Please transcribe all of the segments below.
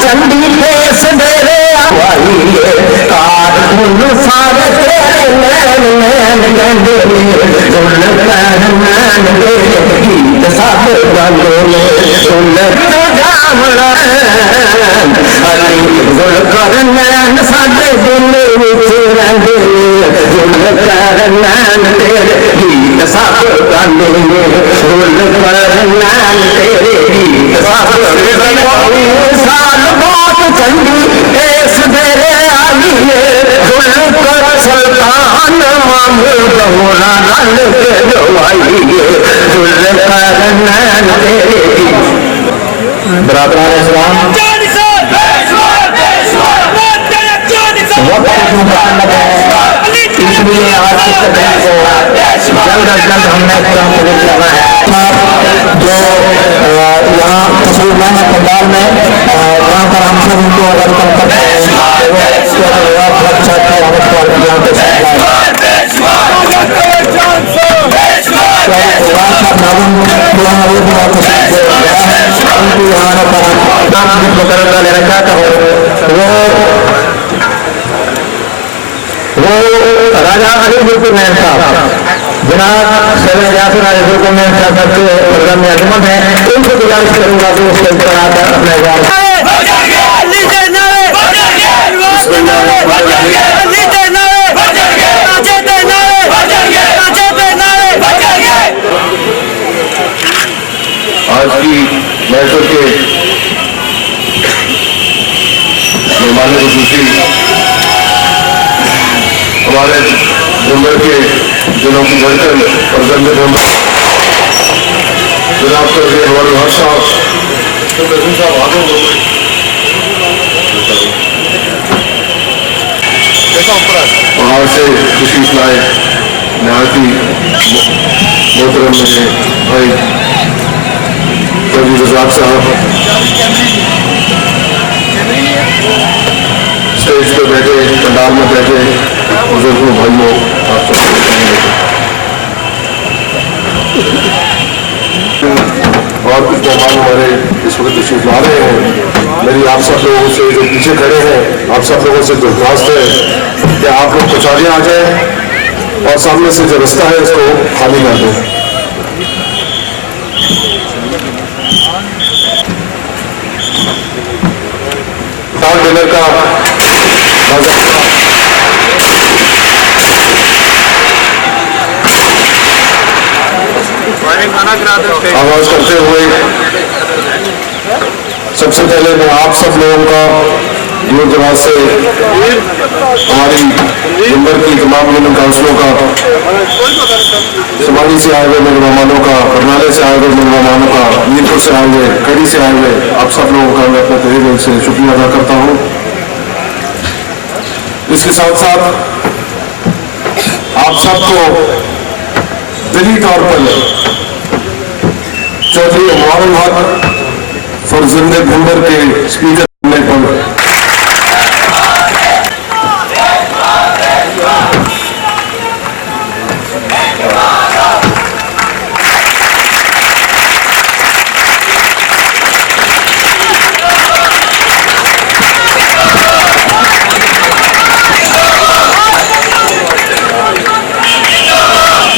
چنڈی کے سویرے آئیے کارکن سارے تیرے نین نین گنڈے سن کر نین تیرے گیت سب گاندے سن جام علی گل کر نین ساڈے دل وچ رہندے سن کر نین تیرے گیت سب گاندے سن کر نین تیرے گیت سب گاندے سال بعد چنڈی اس دیرے آئیے گل کر سلطان محمود ہونا رل کے جوائیے گل کر نین تیرے گیت برادران اسلام وقت مطالب ہے اس لیے آج کی تقریب کو جلد از جلد ہم نے پورا مکمل کرنا ہے جو یہاں تشریف لائے ہیں پنڈال میں وہاں پر ہم سب ان کو ویلکم کرتے ہیں مقررہ لینا چاہتا ہوں وہ راجہ علی بالکل مین صاحب جناب سید یاسر علی بالکل مین صاحب کے پروگرام میں عظمت ہیں ان کو گزارش کروں گا کہ اس کے اطلاعات اپنے اظہار آج کی محفل کے مہمان خصوصی ہمارے ممبر کے دنوں کی دھڑکن اور زندے ممبر جناب سید انوار-ul-haq صاحب وہاں سے تشریف لائے نہایتی محترم میرے بھائی رزاق صاحب اسٹیج پہ بیٹھے پنڈال میں بیٹھے بزرگوں بھائیوں آپ سب اور کچھ مہمان ہمارے اس وقت تشریف لا رہے ہیں میری آپ سب لوگوں سے جو پیچھے کھڑے ہیں آپ سب لوگوں سے درخواست ہے کہ آپ لوگ کچھ آگے آ جائیں اور سامنے سے جو رستہ ہے اس کو خالی کر دیں ڈنر کا آغاز کرتے ہوئے سب سے پہلے میں آپ سب لوگوں کا دور دراز سے ہماری ممبر کی تمام یونین کاؤنسلوں کا سماجی سے آئے ہوئے میرے مہمانوں کا برنالے سے آئے ہوئے میرے مہمانوں کا میرپور سے آئے ہوئے کڑی سے آئے ہوئے آپ سب لوگوں کا میں اپنے تہہ دل سے شکریہ ادا کرتا ہوں اس کے ساتھ ساتھ آپ سب کو دلی طور پر چودھری انوار-ul-haq فرزند ممبر کے اسپیکر بننے پر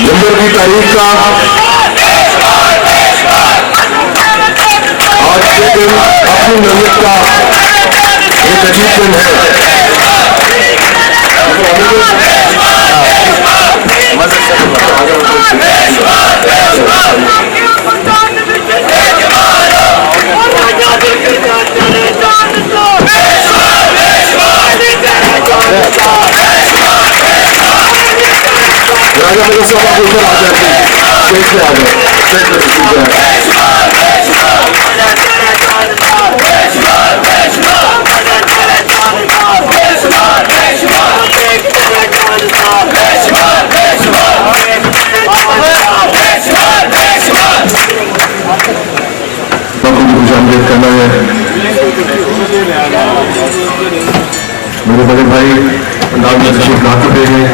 ممبر کی تاریخ کا آج کے دن اپنی نوعیت کا ایک عجیب دن ہے راجہ میرے سے آپ اوپر آ جاتے ہیں اسٹیج پہ آ جائیں اسٹیج پہ تشریف لائیں خوشامدید کرنا ہے میرے بڑے بھائی پنڈال میں تشریف لا چکے ہیں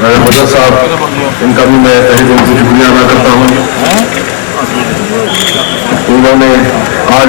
راجہ مدر صاحب ان کا بھی میں تہہ دل سے شکریہ ادا کرتا ہوں انہوں نے آج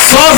100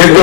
1-2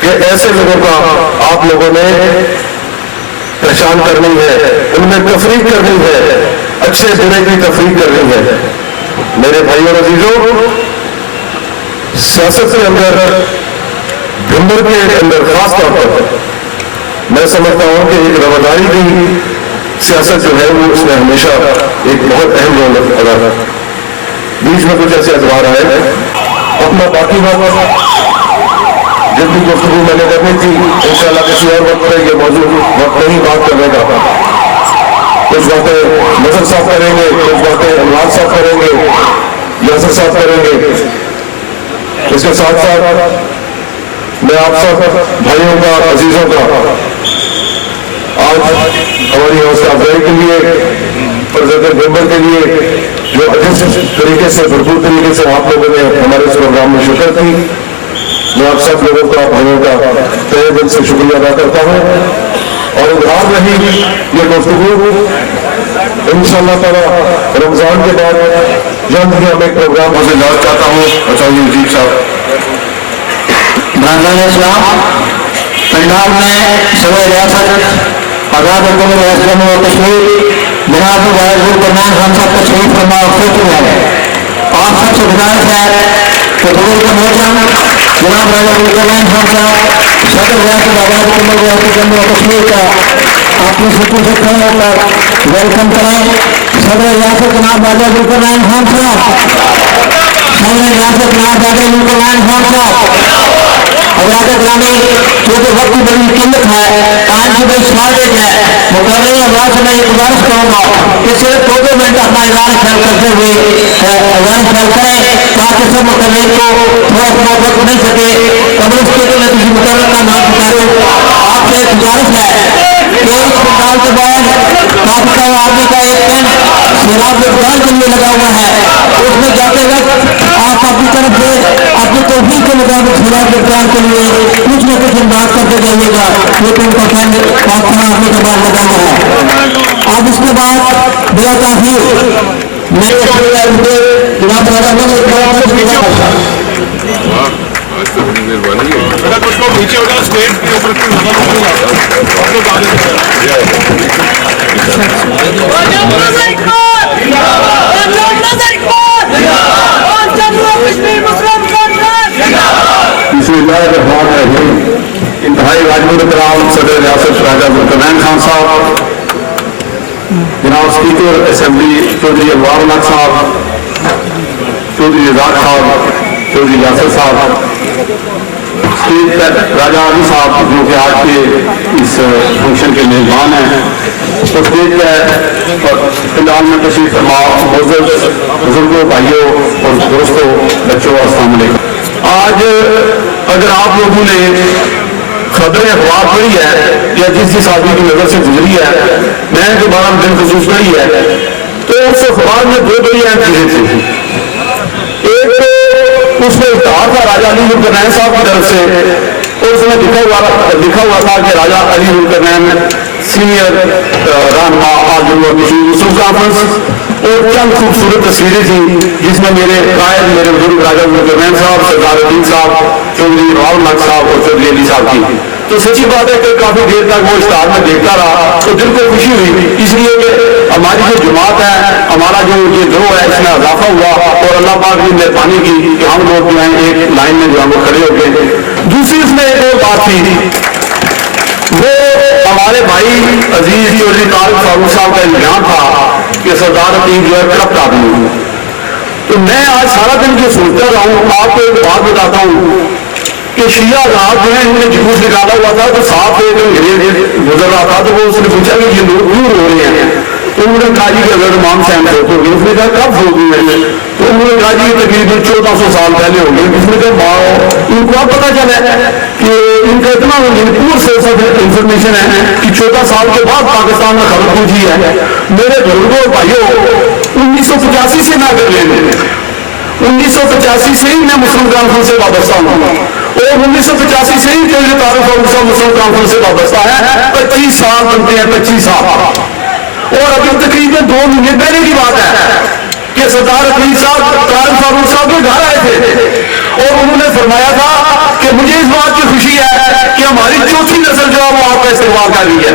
کہ ایسے لوگوں کا آپ لوگوں نے پہچان کرنی ہے، ان میں تفریق کرنی ہے، اچھے برے کی تفریق کرنی ہے۔ میرے بھائیوں اور عزیزوں، سیاست کے اندر، بھمبر کے اندر خاص طور پر میں سمجھتا ہوں کہ ایک رواداری کی سیاست جو ہے وہ اس میں ہمیشہ ایک بہت اہم رول ادا ہے۔ بیچ میں کچھ ایسے ادوار آئے، اپنا باقی وقت جتنی گفتگو میں نے کرنی تھی انشاءاللہ کسی اور وقت پہ یہ موضوع وقت نہیں بات کرنے کا، کچھ باتیں نظر صاحب کریں گے، کچھ باتیں انوار صاحب کریں گے، یاسر صاحب کریں گے۔ اس کے ساتھ ساتھ میں آپ سب بھائیوں کا، عزیزوں کا آج ہماری حوصلہ افزائی کے لیے اور صدر ممبر کے لیے جو اچھے طریقے سے، بھرپور طریقے سے آپ لوگوں نے ہمارے اس پروگرام میں شرکت کی، میں آپ سب لوگوں کا، بھائیوں کا تہہ دل سے شکریہ ادا کرتا ہوں۔ اور ادھار رہی یہ گفتگو انشاءاللہ تعالی رمضان کے بعد جلد ہی ہم ایک پروگرام سے لانا چاہتا ہوں۔ اچھا جی جی صاحب، برادران اسلام، پنڈال میں صدر ریاست آزاد حکومت ریاست جموں و کشمیر جناب انوار-ul-haq خان صاحب تشریف فرما ہو چکے ہیں۔ آپ سب سے گزارش ہے کہ بزرگ محترم جناب انوار-ul-haq خان صاحب صدر ریاست آزاد حکومت ریاست جموں و کشمیر کا اپنی سکون سے کھڑے ہو کر ویلکم کریں۔ صدر ریاست جناب انوار-ul-haq خان صاحب، صدر ریاست جناب انوار-ul-haq خان صاحب، حضرات گرامی، کیونکہ وقت کی بڑی قیمت ہے، ٹائم کی بڑی شارٹیج ہے، مقرری آواز سے میں یہ گزارش کروں گا کہ صرف 2 منٹ اپنا اظہار خیال کرتے ہوئے اظہار خیال کریں تاکہ سب مقررین کو تھوڑا تھوڑا وقت مل سکے۔ قبل اس کے لیے کسی مقرر کا نام پکارے، آپ سے ایک گزارش ہے کہ اس پنڈال کے بعد پاکستان آرمی کا ایک کیمپ سیلاب روزگار کے لیے لگا ہوا ہے، اس میں جاتے وقت آپ اپنی طرف سے اپنی توفیق کے مطابق سیلاب روزگار کے لیے کچھ نہ کچھ امداد کرتے جائیے گا، یہ ان کا کیمپ پاکستان آرمی کے بعد لگا ہوا ہے۔ اب اس کے بعد بلا تاخیر میرے جناب کچھ لوگ نیچے ہو جائے، اسٹیج کے اوپر بسم اللہ الرحمن الرحیم۔ انتہائی واجب الکرام صدر ریاست راجہ انوار خان صاحب، جناب اسپیکر اسمبلی چودھری انوار-ul-haq صاحب، چودھری رزاق صاحب، چودھری یاسر صاحب، اسٹیج پر راجہ علی صاحب جو کہ آج کے اس فنکشن کے میزبان ہیں، تو اسٹیج پر پنڈال میں تشریف فرما بزرگوں، بھائیوں اور دوستوں، بچوں، السلام علیکم۔ آج اگر آپ لوگوں نے خبر اخبار پڑھی ہے یا جس آدمی کی نظر سے گزری ہے، میں نے دوبارہ بالخصوص پڑھی ہے، تو اس اخبار میں 2 بڑی اہم چیزیں تھیں۔ ایک تو اس میں اشتہار تھا راجہ علی صاحب کی طرف سے، اور اس میں لکھا ہوا تھا کہ راجہ علی سینئر رہنما آل جموں و کشمیر مسلم کانفرنس، اور چند خوبصورت تصویریں تھیں جس میں میرے قائد، میرے بزرگ راجہ صاحب، سردار الدین صاحب، چودھری انوار-ul-haq صاحب اور چودھری علی صاحب کی۔ تو سچی بات ہے کہ کافی دیر تک وہ اشتہار میں دیکھتا رہا تو دل کو خوشی ہوئی، اس لیے کہ ہماری جو جماعت ہے، ہمارا جو یہ گروہ ہے، اس میں اضافہ ہوا اور اللہ پاک نے مہربانی کی کہ ہم لوگ جو ہیں ایک لائن میں جو ہم لوگ کھڑے ہو گئے۔ دوسری اس میں ایک اور بات تھی، وہ ہمارے بھائی عزیز چودھری طارق فاروق صاحب کا امتحان تھا کہ سردار عظیم جو ہے کرپٹ آدمی ہوں۔ تو میں آج سارا دن جو سوچتا رہا ہوں، آپ کو ایک بات بتاتا ہوں کہ شیعہ حضرات جو ہے انہوں نے جلوس نکالا ہوا تھا، تو صاحب ایک انگریز گزر رہا تھا، تو وہ اس نے پوچھا کہ یہ لوگ کیوں رو رہے ہیں؟ تو انہوں نے کہا جی کہ حضرت امام صاحب فوت ہو گئے۔ اس نے کہا کب فوت ہوئے؟ تو انہوں نے کہا جی تقریباً 1400 سال پہلے ہو گئے۔ اس نے کہا ان کو اب پتا چلا ہے کہ ان کا اتنا پور سورس آف انفارمیشن ہے کہ 14 سال کے بعد پاکستان میں خبر پہنچی ہے۔ میرے بزرگوں اور بھائیوں، 1985 سے نہ کر لینے، 1985 سے ہی میں مسلم کانفرنس سے وابستہ ہوں، اور 1985 سے ہی چودھری طارق فاروق صاحب مسلم کانفرنس سے وابستہ ہے۔ 25 سال بنتے ہیں، 25 سال، اور ابھی تقریباً 2 مہینے پہلے کی بات ہے کہ سردار عقیل صاحب طارق فاروق صاحب کے گھر آئے تھے اور انہوں نے فرمایا تھا کہ مجھے اس بات کی خوشی ہے یہ ہماری چوتھی نسل جو ہے وہ آپ کا استقبال کر رہی ہے.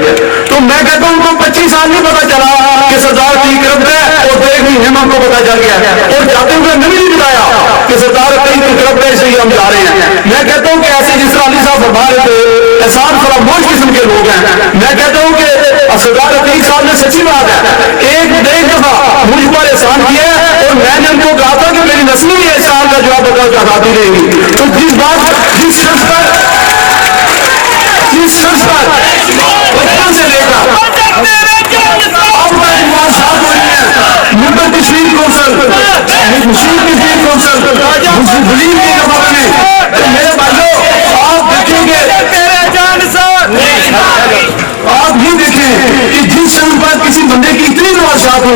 تو میں کہتا ہوں ان کو 25 سال نہیں پتا چلا کہ سردار کی کرب ہے اور 1 مہینے میں ہم کو پتا چل گیا اور جاتے ہوئے نہیں بتایا کہ سردار کئی کرب ہے، اس لیے ہم جا رہے ہیں. میں کہتا ہوں کہ ایسے جس طرح علی صاحب فرما رہے تھے احسان فراموش قسم کے لوگ ہیں. میں کہتا ہوں کہ سردار عتیق صاحب نے سچی بات ہے ایک دفعہ مجھ پر احسان کیا ہے اور میں نے ان کو کہا تھا کہ میری نسل بھی احسان کا جواب بتاتی رہے گی. تو جس شخص پر بچپن سے لے کر اب تک انوار صاحب ہوئی ہیں ممبر کشمیر کونسل مشیر کشمیر کونسل مسلم کے زمانے میں میرے بھائیوں آپ دیکھیں گے آپ یہ دیکھیں کہ جس شخص پر کسی بندے کی اتنی نوازشات ہو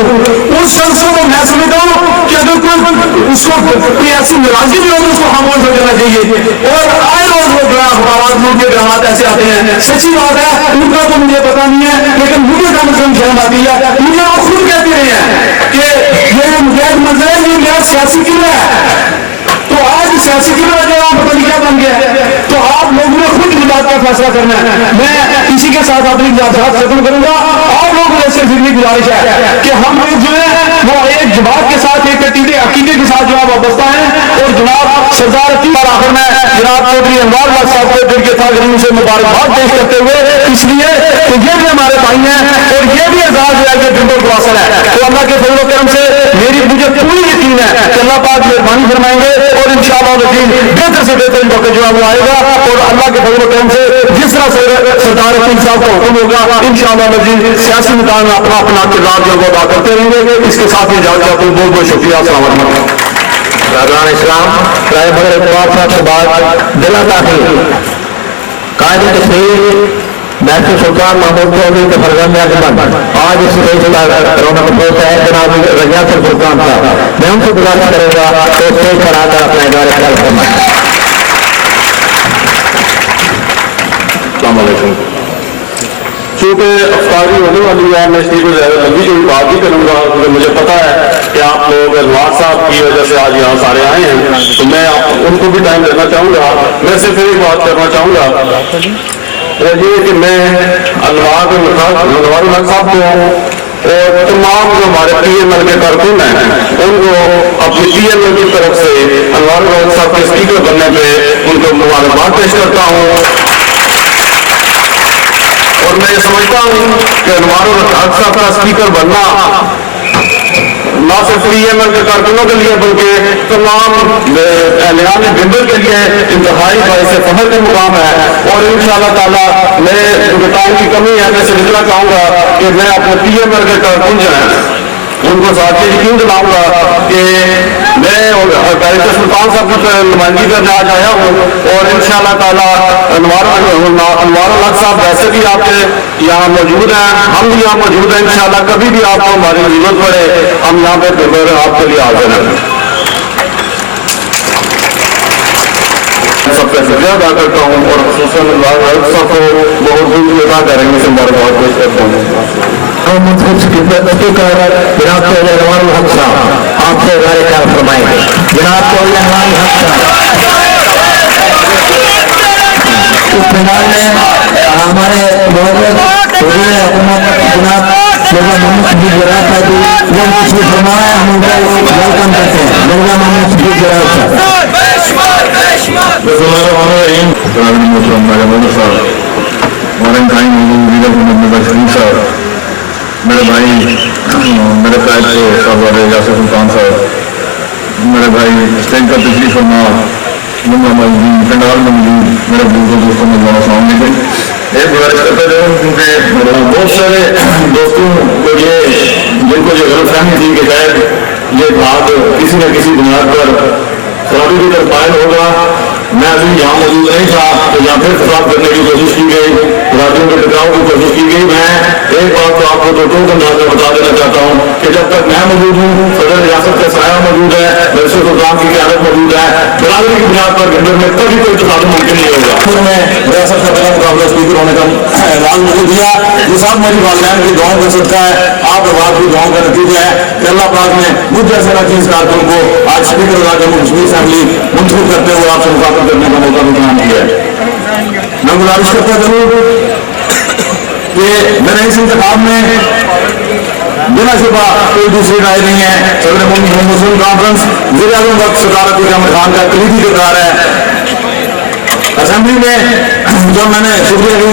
اس شخص کو میں سمجھتا ہوں کہ اگر کوئی اس کو کوئی ایسی ناراضی بھی ہو تو اس کو خاموش ہو جانا چاہیے. اور آئے روز وہ بڑا اخبارات میں کے ڈرامات ایسے آتے ہیں. سچی بات ہے ان کا تو مجھے پتا نہیں ہے لیکن مجھے کم از کم شرم آتی ہے. مجھے وہ خود کہتے رہے ہیں کہ یہ مجاہد منظر ہے یہ میرا سیاسی قلعہ ہے. تو آج سیاسی قلعہ جو آپ پتہ نہیں کیا بن گیا ہے. تو آپ لوگوں نے خود اس بات کا فیصلہ کرنا ہے. میں اسی کے ساتھ اپنی اجازت ختم کروں گا. آپ لوگوں سے صرف اتنی گزارش ہے کہ ہم لوگ جو ہے وہ ایک جماعت کے ساتھ ایک عقیدے کے ساتھ جو ہے وابستہ ہیں. اور جناب سردار عتیق اور آخر میں جناب چودھری انوار-ul-haq صاحب کو دل کے تھا سے مبارکباد پیش کرتے ہوئے اس لیے کہ یہ بھی ہمارے بھائی ہیں اور یہ بھی اعزاز ہے کہ بالکل واصل ہے. تو اللہ کے فضل و کرم سے مجھے پوری یقین ہے کہ اللہ پاک مہربانی فرمائیں گے اور انشاءاللہ بہتر سے بہتر وقت جو ہے وہ آئے گا. اور اللہ کے فضل و کرم سے جس طرح سے سردار عتیق صاحب کا حکم ہوگا انشاءاللہ مزید سیاسی میدان میں اپنا کردار جو ہے ادا کرتے رہیں گے. اس کے ساتھ اجازت چاہتا ہوں. بہت بہت شکریہ. السلام علیکم. راجان اسلام رائے مگر اقبال صاحب کے بعد دلا تاخیر قائد تشریح محسوس سلطان محمود چودھری کے فرزند اعظم آج اس اسٹیج پر رونق پوش ہے جناب ریاض الفرقان صاحب. میں ان سے گزارش کروں گا تو اسٹیج پر آ کر اپنا ادارہ خیال فرمائیں. السلام علیکم. چونکہ افطاری ہونے والی ہے میں اس لیے زیادہ لمبی کوئی بات نہیں کروں گا کیونکہ مجھے پتا ہے کہ آپ لوگ انوار صاحب کی وجہ سے آج یہاں سارے آئے ہیں تو میں ان کو بھی ٹائم دینا چاہوں گا. میں صرف ایک بات کرنا چاہوں گا وہ یہ کہ میں انوار-ul-haq صاحب کو اور تمام جو ہمارے پی ایم ایل کے کارکن ہیں ان کو اپنی پی ایم ایل کی طرف سے انوار-ul-haq صاحب کے اسپیکر بننے پہ ان کو مبارکباد پیش کرتا ہوں. اور میں یہ سمجھتا ہوں کہ انوار-ul-haq صاحب کا اسپیکر بننا نہ صرف پی ایم ایل کے کارکنوں کے لیے بلکہ تمام اہلیان بندر کے لیے انتہائی باعث فخر کا مقام ہے. اور انشاءاللہ تعالیٰ میں ٹائم کی کمی ہے میں سے اتنا چاہوں گا کہ میں اپنے پی ایم ایل کے کارکن جو ہیں ان کو ساتھ یہ یقین دلاؤں گا کہ میں ڈائریکٹر سلطان صاحب کی نمائندگی کرنے آج آیا ہوں. اور انشاءاللہ تعالیٰ انوار-ul-haq صاحب ویسے بھی آپ کے یہاں موجود ہیں ہم بھی یہاں موجود ہیں. انشاءاللہ کبھی بھی آپ کو ہماری ضرورت پڑے ہم یہاں پہ آپ کے لیے حاضر ہیں. سب کا شکریہ ادا کرتا ہوں اور خصوصاً انوار-ul-haq صاحب کو بہت دل ادا کریں سے مبارکباد پیش کرتا ہوں. جناب چودھری انوار-ul-haq صاحب آپ سے ادارے خیال فرمائیں گے. جناب چودھری انوار-ul-haq صاحب اس فنال میں ہمارے حکومت جناب محمد صدیق جرائد صاحب وہ تشریف فرمائے ہم ان کو ویلکم کرتے ہیں. محمد صدیق جرائد صاحب. بسم اللہ الرحمن الرحیم. میرے بھائی میرے قائد صاحب ریاض سلطان صاحب میرے بھائی اسٹیج پر تشریف فرما پنڈال میں موجود میرے دوستوں میں السلام علیکم. ایک گزارش کرتا جاؤں کیونکہ بہت سارے دوستوں کو جن کو یہ غلط فہمی تھی کہ شاید یہ بات کسی نہ کسی بنیاد پر خرابی کی طرف پائل ہوگا. میں ابھی یہاں موجود نہیں تھا تو یہاں پھر خراب کرنے کی کوشش کی گئی راجیوں کے ٹکراؤ کی کوشش کی گئی. میں ایک بات تو آپ کو تو ٹوک انداز میں بتا دینا چاہتا ہوں کہ جب تک میں موجود ہوں صدر ریاست کا سایہ موجود ہے ریاست سلطان کی قیادت موجود ہے برادری کی بنیاد پر گھنٹے میں کبھی کوئی تصادم ممکن نہیں ہوگا. میں ریاست کا پہلا مقابلہ اسپیکر ہونے کا اعلان مجھے دیا یہ صاحب میری والدین کی دعاؤں کا صدقہ ہے آپ لوگ کی دعاؤں کا نتیجہ ہے کہ اللہ پاک نے مجھ جیسے ناچیز کارکن کو آج اسپیکر لگا کے کشمیر اسمبلی منتخب کرتے ہوئے آپ سے مخاطب کرنے کا موقع بھی قائم کیا ہے. میں گزارش کرتا ضرور کہ میرے اس انتخاب میں بلا شبہ کوئی دوسری رائے نہیں ہے. صدر مسلم کانفرنس وزیر اعظم وقت صدارت عامر خان کا کلیدی کردار ہے. اسمبلی میں جب میں نے شکریہ کی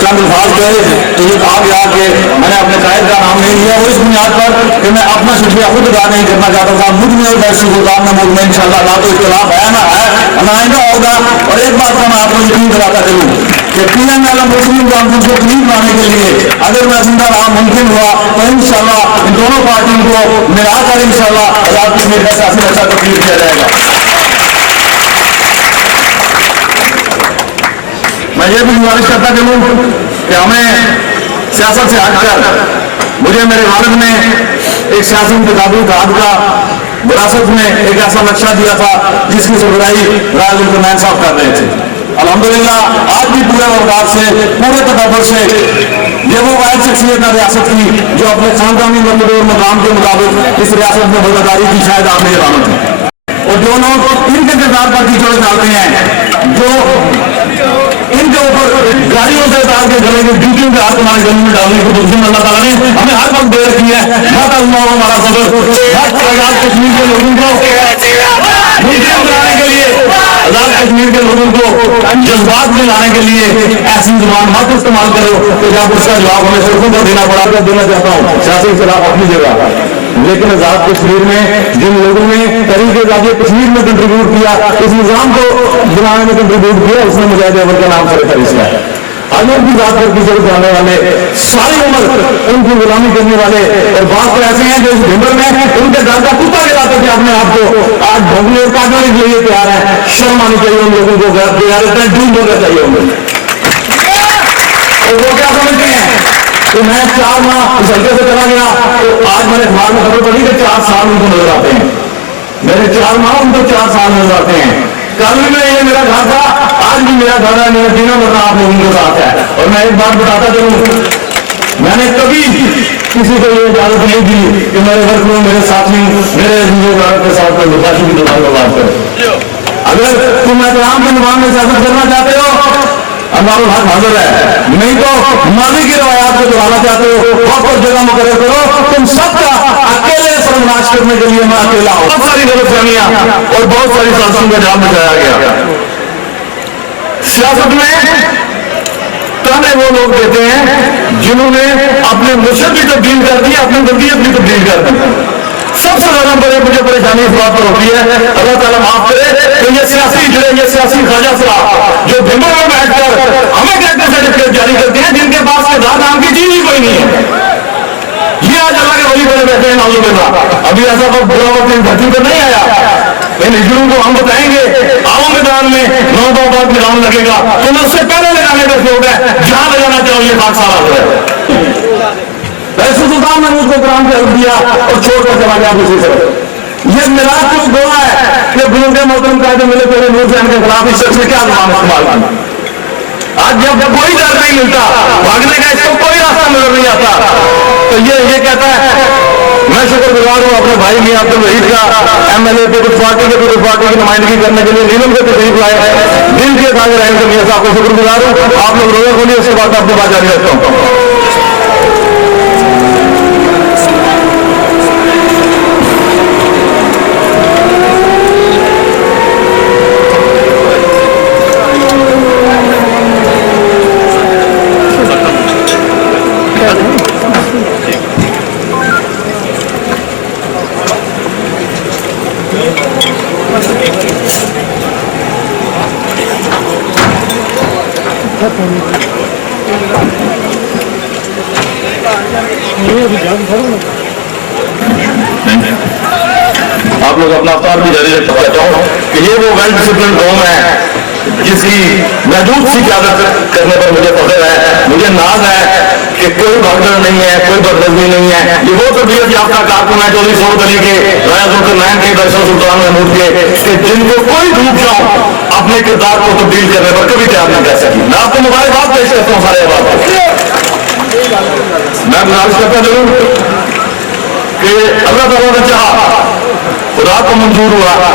چند الفاظ کہے تو یہ کہا گیا کہ میں نے اپنے قائد کا نام نہیں لیا, اور اس بنیاد پر کہ میں اپنا شکریہ خود ادا نہیں کرنا چاہتا تھا. مجھ میں اور بیشتر سلطان محمود میں انشاءاللہ نہ تو اختلاف ہے نہ آئندہ ہوگا. اور ایک بات کا میں آپ کو یقین دلاتا چلوں کہ پی ایم ایل مسلم کانفرنس کو قریب لانے کے لیے اگر میں زندہ رہا ممکن ہوا تو انشاءاللہ ان دونوں پارٹیوں کو ملا کر انشاءاللہ آزاد کشمیر کا سیاسی اچھا تبدیل کیا جائے گا. میں یہ بھی گزارش کرتا چلوں کہ ہمیں سیاست سے ہٹ کر مجھے میرے والد نے ایک سیاسی انتخابی اتحاد کا وراثت میں ایک ایسا نقشہ دیا تھا جس کی سربراہی راج الفرمین صاحب کر رہے تھے. الحمدللہ آج بھی پورے اوقات سے پورے تدبر سے یہ وہ واحد شخصیت ہے ریاست کی جو اپنے خاندانی مرتبے اور مقام کے مطابق اس ریاست میں وفاداری کی شاید آپ نے علامت ہے. اور جو لوگ ان کے کردار پر کیچڑ ڈالتے ہیں, جو ان کے اوپر گاڑیوں سے اتار کے گلے کے جوتیوں کے ہاتھ ہمارے گلے میں ڈالنے کی دوسری اللہ تعالیٰ نے ہمیں ہر وقت دے رکھی ہے. ہمارا صدر آزاد کشمیر کے لوگوں کو بنانے کے لیے, آزاد کشمیر کے لوگوں کو جذبات میں لانے کے لیے ایسی زبان مت استعمال کرو کہ جب اس کا جواب ہمیں سڑکوں پر دینا پڑا. کر دینا چاہتا ہوں سیاسی اختلاف اپنی جگہ, لیکن آزاد کشمیر میں جن لوگوں نے تحریک آزادی کشمیر میں کنٹریبیوٹ کیا, اس نظام کو بنانے میں کنٹریبیوٹ کیا, اس نے مجاہد اول کا نام سر فہرست ہے. آج ان کی بات کر کے چلے جانے والے ساری عمر ان کی غلامی کرنے والے اور بات تو ایسے ہیں جو اس بھنڈر میں ان کے گھر کا کتا گراتے تھے اپنے آپ کو آج بھونگنے اور کاٹنے کے لیے تیار ہیں. شرم آنی چاہیے ان لوگوں کو, غیرت ہے ڈوب ہونا چاہیے انہیں. اور وہ کیا سمجھتے ہیں کہ میں 4 ماہ اس ہلکے سے چلا گیا تو آج میں نے اخبار میں خبر پڑی کہ 4 سال ان کو نظر آتے ہیں. میرے 4 ماہ ان کو 4 سال نظر آتے ہیں. کل میں یہ میرا گھر تھا, آج بھی میرا گھر ہے, میرا جینا مرنا آپ لوگوں کے ساتھ ہے. اور میں ایک بات بتاتا چلوں, میں نے کبھی کسی کو یہ اجازت نہیں دی کہ میرے گھر میں میرے ساتھی میرے کے ساتھ کوئی بتاشی کی دکان پر بات کرے. اگر تم احترام کے نظام میں سیاست کرنا چاہتے ہو انوار-ul-haq حاضر ہے, نہیں تو ماضی کی روایات کو دہرانا چاہتے ہو وقت اور جگہ مقرر کرو. تم سب کا اکیلے سرمناش کرنے کے لیے میں اکیلا ہوں. بہت ساری غلط فہمیاں اور بہت ساری سازشوں کا جال مچایا گیا. سیاست میں تانے وہ لوگ دیتے ہیں جنہوں نے اپنے مرشد بھی تبدیل کر دی, اپنی تربیت بھی تبدیل کر دی. سب سے زیادہ مجھے پریشانی اس بات پر ہوتی ہے, اللہ تعالیٰ معاف کرے, کہ یہ سیاسی جڑے, یہ سیاسی خواجہ صاحب جو بھنڈوں میں بیٹھ کر ہمیں کہتے سرٹیفکیٹ جاری کرتے ہیں جن کے پاس کردار نام کی چیز ہی کوئی نہیں ہے. یہ آج اللہ کے ولی بنے بیٹھے ہیں نازو کے ساتھ. ابھی ایسا کوئی برا وقت ان دھرتی پر نہیں آیا. ان ہجروں کو ہم بتائیں گے آؤں میدان میں 9 بعد میدان لگے گا, تو میں اس سے پہلے لگانے کا شوق ہے, جہاں لگانا چاہو یہ پاک سارا ہو ہے. سلطان نے مجھ کو قرآن کا حکم دیا اور چھوڑ کر چلا گیا دوسری طرف. یہ میراث کیوں گوا ہے کہ بزرگ محترم قائد ملت نور حسین کے خلاف اس شخص نے کیا زبان استعمال کی. آج جب کوئی ڈر نہیں ملتا, بھاگنے کا اس کو کوئی راستہ نظر نہیں آتا, تو یہ کہتا ہے. میں شکر گزار ہوں اپنے بھائی میاں عبدالوحید کا, MLA پیپلز پارٹی کی نمائندگی کرنے کے لیے نیلم سے تشریف لائے. دل کے ساتھ رحم سے میاں صاحب کو شکر گزار ہوں. آپ لوگ روزہ کھولیے, اس کے بعد اپنی بات جاری رکھتا ہوں. آپ لوگ اپنا افطار بھی جاری رکھنا چاہتا ہوں کہ یہ وہ ویل ڈسپلن قوم ہے جس کی محدود سی قیادت کرنے پر مجھے فخر ہے, مجھے ناز ہے کہ کوئی بھگدڑ نہیں ہے, کوئی بدنظمی نہیں ہے. یہ وہ تربیت یافتہ کارکن ہے چودھری سعود علی کے, رایا ذوالقرنین کے, بیشتر سلطان محمود کے, کہ جن کو کوئی ڈوب جاؤ اپنے کردار کو تبدیل کرنے پر کبھی تیار نہیں کر سکی. میں آپ کو مبارکباد پیش کرتا ہوں سارے بات. میں گزارش کرتا ضرور کہ اللہ تعالیٰ نے چاہا, خدا کو منظور ہوا,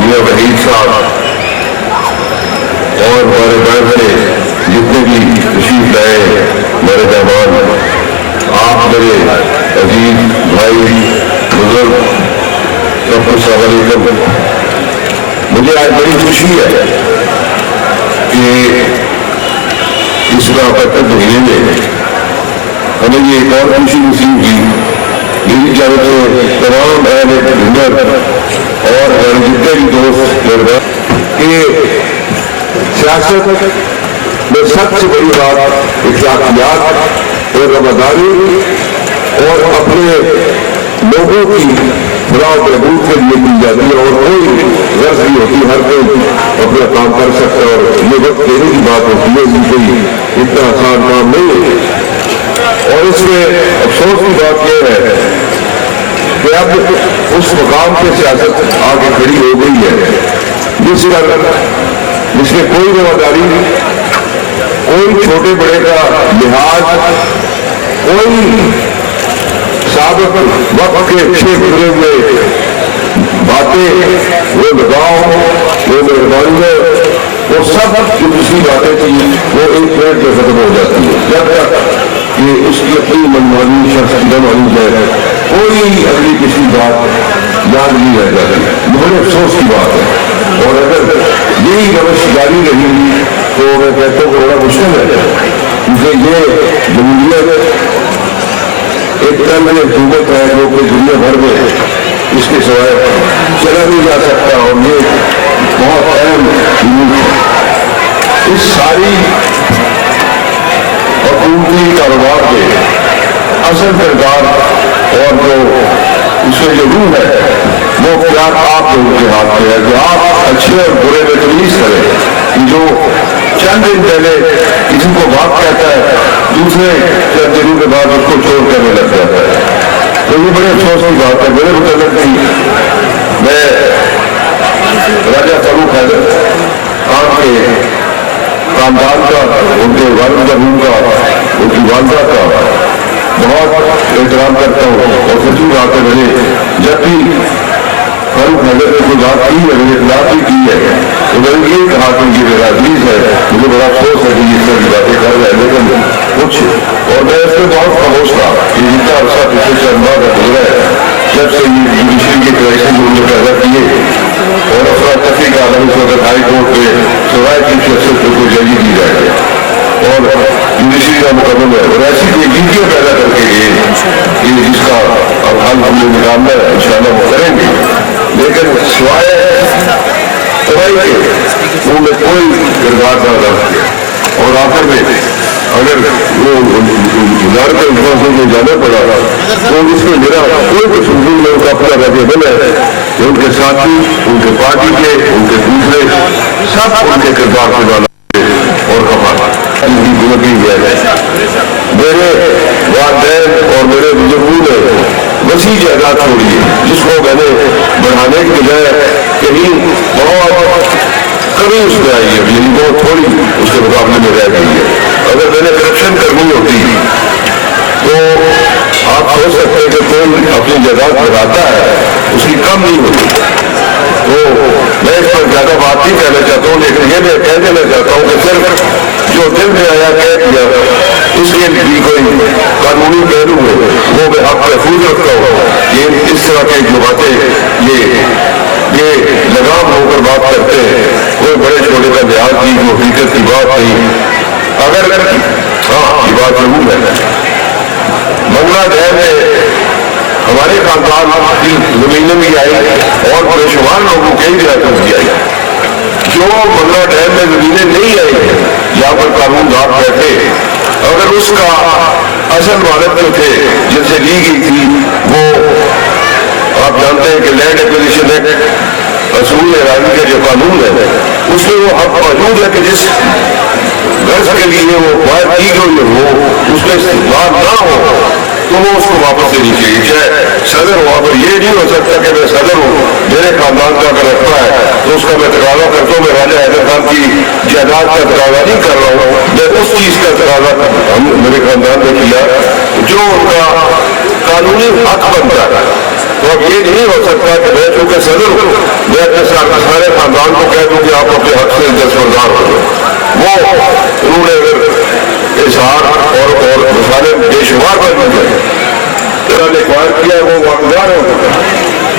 میاں وحید صاحب اور ہمارے بڑے بڑے جتنے بھی تشریف لائے میرے مہمان، آپ میرے عزیز بھائی بزرگ سب کو السلام علیکم۔ مجھے آج بڑی خوشی ہے کہ اس برکت مہینے میں ہمیں یہ ایک اور خوشی نصیب کی میری جانب سے تمام اہل ہنر اور ہمارے جتنے بھی دوست کہ سیاست میں سب سے بڑی بات اخلاقیات اور رمضانی اور اپنے لوگوں کی فلاح و بہبود کے لیے کی جاتی ہے، اور کوئی غرض نہیں ہوتی، ہر کوئی اپنا کام کر سکتا ہے اور یہ وقت دینے کی بات ہوتی ہے، یہ کوئی اتنا آسان کام نہیں ہے۔ اور اس میں افسوس کی بات یہ ہے کہ اب اس مقام پہ سیاست آگے کھڑی ہو گئی ہے جس میں کوئی رواداری، کوئی چھوٹے بڑے کا لحاظ، کوئی سابق وقت کے اچھے گزرے ہوئے باتیں، وہ لگاؤ، وہ مہربانی، وہ سب جو دوسری باتیں تھیں وہ ایک منٹ میں ختم ہو جاتی ہے جب تک کہ اس کی اپنی منمانی شخص نہ مانی جائے، کوئی اگلی کسی بات یاد نہیں رہ جاتی۔ بڑے افسوس کی بات ہے، اور اگر یہی روش جاری رہی تو میں کہتا ہوں کہ بڑا مشکل ہے، کیونکہ یہ جمہوریت ایک طرح میں حکومت ہے جو کہ دنیا بھر میں اس کے سوائے چلا نہیں جا سکتا، اور یہ بہت اہم امور ہے۔ اس ساری حکومتی کاروبار کے اصل کردار اور جو اس میں جو روح ہے وہ اختیار آپ لوگوں کے ہاتھ میں ہے کہ آپ اچھے اور برے میں تمیز کریں، کہ جو چند دن پہلے کسی کو باپ کہتا ہے دوسرے چند دنوں کے بعد اس کو چور کرنے لگ جاتا ہے، تو یہ بڑے افسوس کی بات ہے۔ میرے متعلق نہیں، میں راجہ فاروق حیدر خان کے خاندان کا، ان کے والد مرحوم کا، ان کی والدہ کا بہت احترام کرتا ہوں، اور سچی بات ہے میں نے جب بھی فاروق حیدر نے کوئی بات کی ہے، میں نے اطلاع بھی کی ہے، تو میں نے یہ کہا کہ یہ میرا عزیز ہے، مجھے بڑا افسوس ہے کہ اس طرح کی باتیں کر رہے ہیں، لیکن کچھ اور میں اس میں بہت خاموش تھا کہ جتنا عرصہ پچھلے چند ماہ کا گزرا ہے جب سے یہ جوڈیشری کے کرائسس انہوں نے پیدا کیے اور افراتفری کا عالم اس وقت ہائی کورٹ پہ سوائے کی شخصیت کو کوئی جج دی جائے گا اور جوڈیشری کا مقدم ہے، اور ایسی کوئی جنگیاں پیدا کر کے گئے کہ جس کا اب حل ہم نے نکالنا ہے، انشاءاللہ وہ کریں گے، لیکن سوائے تباہی کے وہ میں کوئی کردار نہ ادا کیا۔ اور آخر میں اگر وہ وزارت انفراسٹرکچر میں جانا پڑا تو اس میں میرا کوئی قصور نہیں، میں ان کا اپنا رد عمل ہے کہ ان کے ساتھی، ان کے پارٹی کے، ان کے دوسرے سب ان کے کردار سے ڈالا اور کہا ان کی زندگی ہے۔ میرے والدین اور میرے بزرگوں نے وسیع جائیداد چھوڑی ہے جس کو میں نے بڑھانے کے بجائے کہیں بہت کمی اس میں آئی ہے، یعنی بہت تھوڑی اس کے مقابلے میں رہ گئی ہے۔ اگر میں نے کرپشن کرنی ہوتی تو آپ سوچ سکتے ہیں کہ کوئی اپنی جائیداد بڑھاتا ہے اس کی کم نہیں ہوتی، تو میں اس پر زیادہ بات نہیں کہنا چاہتا ہوں، لیکن یہ میں کہہ دینا چاہتا ہوں کہ صرف جو دل میں آیا کہہ دیا اس کے بھی کوئی قانونی پہلو ہے وہ میں حق محفوظ رکھتا ہوں۔ یہ اس طرح کی جو باتیں یہ لگام ہو کر بات کرتے ہیں، کوئی بڑے چھوٹے کا لحاظ کی وہ حقیقت کی بات نہیں۔ اگر ہاں یہ بات ضرور ہے، بنگلہ دیش میں ہمارے خاندان کی زمینیں بھی آئی اور بے شمار لوگوں کے علاقوں کی آئی، جو بنگلہ دیش میں زمینیں نہیں آئی یہاں پر قانون دار بیٹھے، اگر اس کا اصل مالک جو تھے جن سے لی گئی تھی وہ آپ جانتے ہیں کہ لینڈ ایکوزیشن ایکٹ اصول اراضی کا جو قانون ہے اس میں وہ حق موجود ہے کہ جس غرض کے لیے وہ باہر کی گئی ہو اس کا استعمال نہ ہو تو وہ اس کو واپس دینی چاہیے، چاہے صدر ہو۔ پر یہ نہیں ہو سکتا کہ میں صدر ہوں، میرے خاندان کا اگر رکھتا ہے تو اس کا میں تقاضا کرتا ہوں، میں راجہ حیدر خان کی جائیداد کا تقاضا نہیں کر رہا ہوں، میں اس چیز کا تقاضا میرے خاندان نے کیا جو ان کا قانونی حق بنتا ہے۔ تو اب یہ نہیں ہو سکتا کہ میں چونکہ صدر ہوں میں اپنے سارے خاندان کو کہہ دوں کہ آپ اپنے حق سے دستبردار ہو. وہ انہوں نے اگر اظہار اور مسالے بے شمار کر دیے اخبار کیا وہ واقعار ہو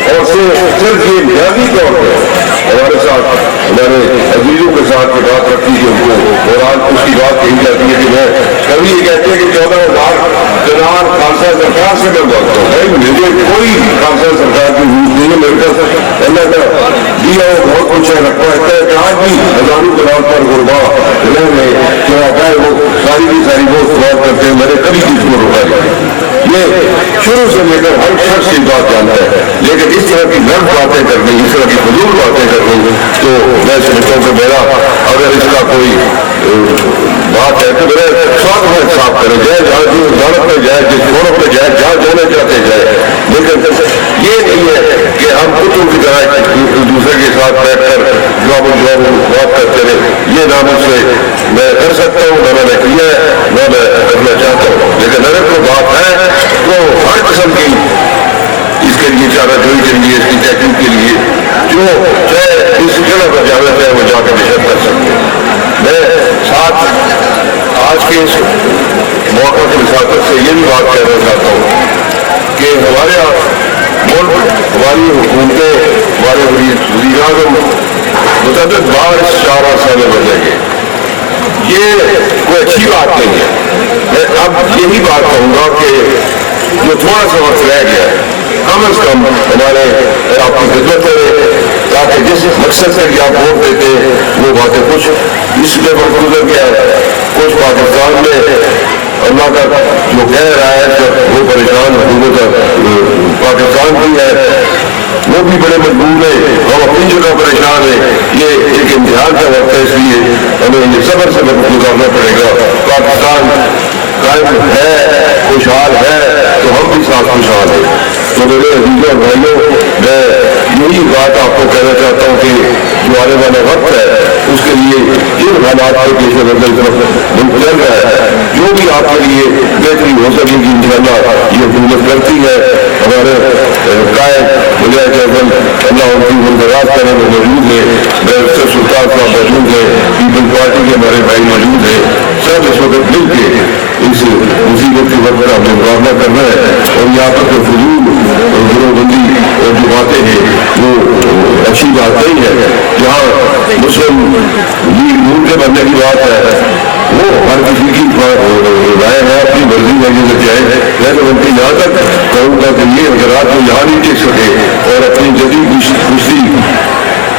اور صرف یہ بنیادی طور پہ ہمارے ساتھ ہمارے عزیزوں کے ساتھ یہ بات رکھی کہ ان کو اور آج اس کی بات کہی جاتی ہے کہ میں کبھی یہ کہتے ہیں کہ 14,000 جناب خالصہ سرکار سے میں بات کروں بھائی مجھے کوئی خالصہ سرکار کی ضرورت نہیں ہے. میرے پاس اللہ کا دیا ہو بہت کچھ ہے رکھا ہے کہ آج بھی ہزاروں کے نام پر غربا ضلع میں جو آتا ہے وہ ساری کی ساری وہ سوال کرتے ہیں میں نے کبھی کسی کو روکا نہیں. یہ شروع سے لے کر ہر شخص یہ بات جانتا ہے لیکن اس طرح کی نرم باتیں کرنی اس طرح کی فضول باتیں کرنی تو میں سمجھتا ہوں کہ میرا اگر اس کا کوئی بات ہے تو میرے ساتھ میں صاف کرے جائے جہاں جو عدالت پہ جائے جس فورم پہ جائے جہاں جانا چاہتے جائے لیکن یہ نہیں ہے کہ ہم کتوں کی طرح ایک دوسرے کے ساتھ بیٹھ کر جواب بات کرتے رہے. یہ نہ مجھ سے میں کر سکتا ہوں نہ میں نے کیا ہے نہ میں کرنا چاہتا ہوں لیکن اگر کوئی بات ہے تو ہر قسم کی اس کے لیے چارہ جوئی کے لیے اس کی تحقیق کے لیے جو چاہے اس جگہ پر جانا چاہے وہ جا کے نشر کر سکتے ہیں. میں ساتھ آج کے اس موقع کی وساطت سے یہ بھی بات کہنا چاہتا ہوں کہ ہمارے ملک ہماری حکومتیں ہمارے وزیر اعظم متعدد بار اس 4 عرصہ میں بدلیں گے. یہ کوئی اچھی بات نہیں ہے. میں اب یہی بات کہوں گا کہ جو تھوڑا سا وقت رہ گیا کم از کم ہمارے آپ کی خدمت کرے تاکہ جس مقصد سے آپ ووٹ دیتے وہ باتیں کچھ اس میں وقت گزر گیا ہے. کچھ پاکستان میں اللہ کا جو کہہ رہا ہے جب وہ پریشان حکومت پاکستان کی ہے وہ بھی بڑے مجبور ہیں ہم اپنی جگہ پریشان ہیں. یہ ایک امتحان کا وقت ہے اس لیے ہمیں یہ صبر سے گزارنا پڑے گا. پاکستان قائم ہے خوشحال ہے تو ہم بھی ساتھ خوشحال ہیں. تو میرے عزیزوں اور بھائیوں میں یہی بات آپ کو کہنا چاہتا ہوں کہ جو آنے والا وقت ہے اس کے لیے جن حالات کے پیش نظر ملک چل رہا ہے جو بھی آپ کے لیے بہتری ہو سکے گی انشاءاللہ یہ حکومت کرتی ہے. ہمارے قائد مجاہد اعظم اللہ ان کی مندراز کرنے میں موجود ہے. بیرسٹر سلطان صاحب موجود ہیں. پیپل پارٹی کے ہمارے بھائی موجود ہیں. سب اس وقت مل کے اس مصیبت کے وقت کا ہمیں مقابلہ کرنا ہے اور یہاں پر جو فضول گروہ بندی اور جو باتیں ہیں وہ اچھی بات نہیں ہے. جہاں مسلم لیگ نون کے بننے کی بات ہے وہ ہر کسی کی رائے ہے اپنی مرضی میں یہ جائے. میں تو ان کی یہاں تک کہوں گا کہ یہ حضرات کو یہاں نہیں ٹک سکے اور اپنی جدید کشتی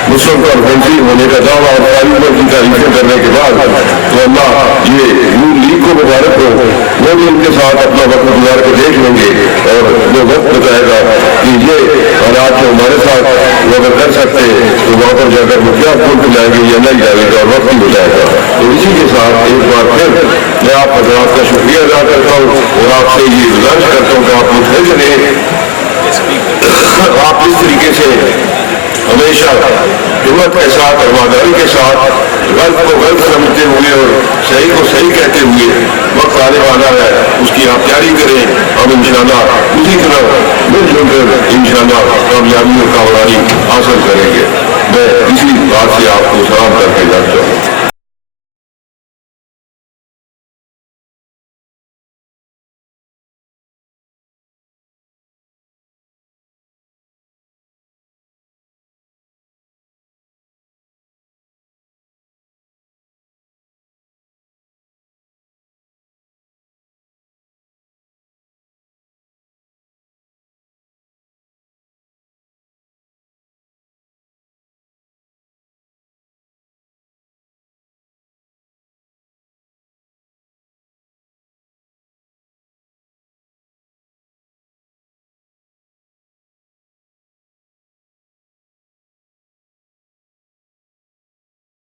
مسلم کانفرنسی ہونے کا دعویٰ اور تاریخ کی تعریفیں کرنے کے بعد تو اللہ یہ نون لیگ کو مبارک ہو. وہ بھی ان کے ساتھ اپنا وقت گزار کے دیکھ لیں گے اور وہ وقت بتائے گا کہ یہ حالات جو ہمارے ساتھ وہ اگر کر سکتے تو وہاں پر جا کر وہ کیا پھول جائیں گے یا نہیں جائے گا اور وقت ہی بتائے گا. تو اسی کے ساتھ ایک بار پھر میں آپ حضرات کا شکریہ ادا کرتا ہوں اور آپ سے یہ گزارش کرتا ہوں کہ آپ متحد رہیں. آپ اس طریقے سے ہمیشہ ہمت کے ساتھ ایمانداری کے ساتھ غلط کو غلط سمجھتے ہوئے اور صحیح کو صحیح کہتے ہوئے وقت آنے والا ہے اس کی آپ تیاری کریں. ہم انشاءاللہ اسی طرح مل جل کر انشاءاللہ کامیابی اور کامیابی حاصل کریں گے. میں اسی بات سے آپ کو سلام کر کے جاتا ہوں.